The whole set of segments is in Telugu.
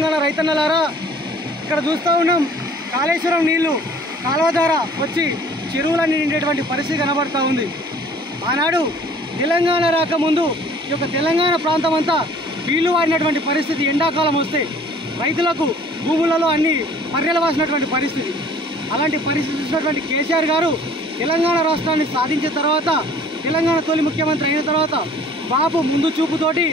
తెలంగాణ రైతన్నలారా, ఇక్కడ చూస్తూ ఉన్నాం కాళేశ్వరం నీళ్లు కాలువ ద్వారా వచ్చి చెరువులన్నీ నిండేటువంటి పరిస్థితి కనబడుతూ ఉంది. ఆనాడు తెలంగాణ రాకముందు ఈ యొక్క తెలంగాణ ప్రాంతం అంతా నీళ్లు వాడినటువంటి పరిస్థితి. ఎండాకాలం వస్తే రైతులకు భూములలో అన్ని పర్రెలు వాసినటువంటి పరిస్థితి. అలాంటి పరిస్థితి చూసినటువంటి కేసీఆర్ గారు తెలంగాణ రాష్ట్రాన్ని సాధించిన తర్వాత, తెలంగాణ తొలి ముఖ్యమంత్రి అయిన తర్వాత బాబు ముందు చూపుతోటి,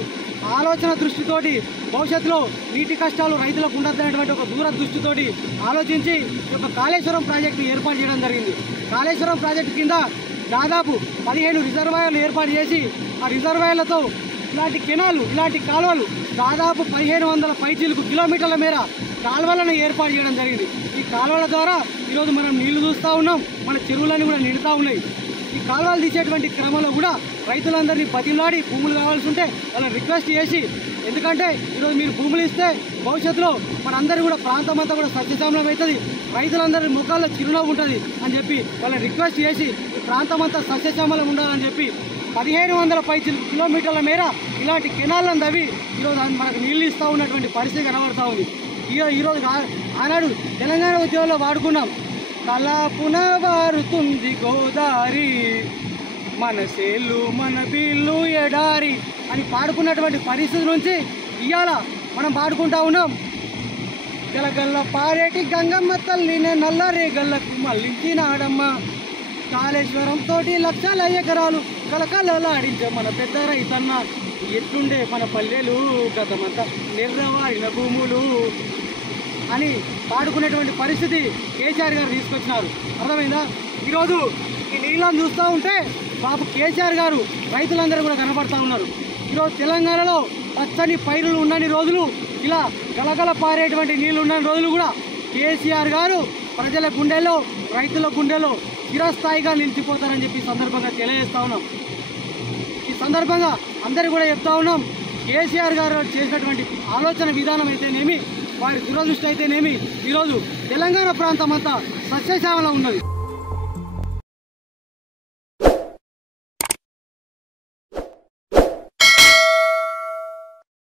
ఆలోచన దృష్టితోటి, భవిష్యత్తులో నీటి కష్టాలు రైతులకు ఉండద్దనేటువంటి ఒక దూర దృష్టితోటి ఆలోచించి ఈ యొక్క కాళేశ్వరం ప్రాజెక్టు ఏర్పాటు చేయడం జరిగింది. కాళేశ్వరం ప్రాజెక్టు కింద దాదాపు 15 రిజర్వాయర్లు ఏర్పాటు చేసి, ఆ రిజర్వాయర్లతో ఇలాంటి కెనాలు, ఇలాంటి కాలువలు దాదాపు 1500 పైచీలకు కిలోమీటర్ల మేర కాలువలను ఏర్పాటు చేయడం జరిగింది. ఈ కాలువల ద్వారా ఈరోజు మనం నీళ్లు చూస్తూ ఉన్నాం, మన చెరువులన్నీ కూడా నిండుతూ ఉన్నాయి. ఈ కాలువలు తీసేటువంటి క్రమంలో కూడా రైతులందరినీ బతిలాడి భూములు కావాల్సి ఉంటే వాళ్ళని రిక్వెస్ట్ చేసి, ఎందుకంటే ఈరోజు మీరు భూములు ఇస్తే భవిష్యత్తులో మనందరూ కూడా ప్రాంతం అంతా కూడా సస్యశ్యామలం అవుతుంది, రైతులందరి ముఖాల్లో చిరునవ్వు ఉంటుంది అని చెప్పి వాళ్ళని రిక్వెస్ట్ చేసి ఈ ప్రాంతం అంతా సస్యశ్యామలం ఉండాలని చెప్పి 1500 కిలోమీటర్ల మేర ఇలాంటి కెనాలను తవ్వి ఈరోజు మనకు నీళ్ళు ఇస్తూ ఉన్నటువంటి పరిస్థితి కనబడుతూ ఉంది. ఈరోజు ఆనాడు తెలంగాణ ఉద్యమంలో వాడుకున్నాం, తలాపున వారుతుంది గోదారి, మన సేళ్ళు మన బీళ్ళు ఎడారి అని పాడుకున్నటువంటి పరిస్థితి నుంచి ఇవాళ మనం పాడుకుంటా ఉన్నాం. గలగల్ల పారేటి గంగమ్మ తల్లినే నల్లరే గల్లకు మళ్ళించినాడమ్మ, కాళేశ్వరం తోటి లక్షల ఎకరాలు కలకలలాడించే మన పెద్ద రైతన్న, ఎట్లుండే మన పల్లెలు గతమంతా నిర్రవాడిన భూములు అని పాడుకునేటువంటి పరిస్థితి కేసీఆర్ గారు తీసుకొచ్చినారు. అర్థమైందా? ఈరోజు ఈ నీళ్ళని చూస్తూ ఉంటే బాబు కేసీఆర్ గారు రైతులందరూ కూడా కనబడుతూ ఉన్నారు. ఈరోజు తెలంగాణలో పచ్చని పైరులు ఉన్నన్ని రోజులు, ఇలా గలగల పారేటువంటి నీళ్లు ఉన్న రోజులు కూడా కేసీఆర్ గారు ప్రజల గుండెల్లో, రైతుల గుండెల్లో చిరస్థాయిగా నిలిచిపోతారని చెప్పి సందర్భంగా తెలియజేస్తూ ఉన్నాం. ఈ సందర్భంగా అందరూ కూడా చెప్తా ఉన్నాం, కేసీఆర్ గారు చేసినటువంటి ఆలోచన విధానం అయితేనేమి, వారి దురదృష్టి అయితేనేమి, ఈరోజు తెలంగాణ ప్రాంతం అంతా సస్యశ్యామలం ఉన్నది.